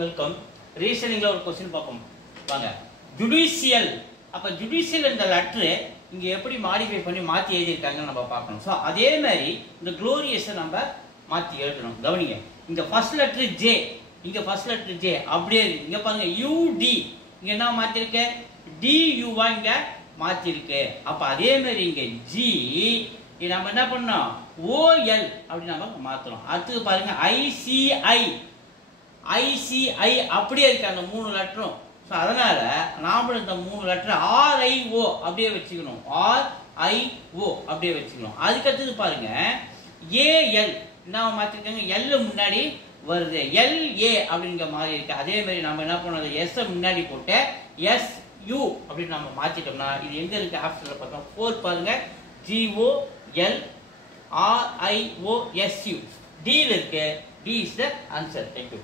Welcome. ரீசனிங்ல ஒரு question பார்ப்போம் வாங்க. ஜுடிஷியல். அப்ப ஜுடிஷியல் என்ற லெட்டர் இங்க எப்படி மாடிஃபை பண்ணி மாத்தி எழுதி இருக்காங்கன்னு நம்ம பார்க்கணும். சோ அதே மாதிரி இந்த குளோரியஸை நம்ம மாத்தி எழுதணும். கவனிங்க. இந்த ஃபர்ஸ்ட் லெட்டர் J, இங்க ஃபர்ஸ்ட் லெட்டர் J அப்படியே இருக்கு. இங்க பாருங்க UD, இங்க என்ன மாத்தி இருக்கு? DU வா இங்க மாத்தி இருக்கு. அப்ப அதே மாதிரி இங்க G இது நம்ம என்ன பண்ணோம்? OL அப்படி நம்ம மாத்தணும். அடுத்து பாருங்க ICI அப்படியே இருக்கு அந்த மூணு லெட்டரும். ஸோ அதனால நாம இந்த மூணு லெட்டர் RIO அப்படியே வச்சுக்கணும். RIO அப்படியே வச்சுக்கணும். அதுக்கடுத்தது பாருங்க AL என்ன மாத்திருக்காங்க? L முன்னாடி வருது. LA அப்படிங்கிற மாதிரி இருக்கு. அதே மாதிரி நம்ம என்ன பண்ணோம்? S முன்னாடி போட்டு SU அப்படின்னு நம்ம மாத்திட்டோம்னா இது எங்க இருக்கு? ஆப்ஷன்ல பார்த்தோம் 4 பாருங்க. GOLRIOSU D இருக்கு. D is the answer. Thank you.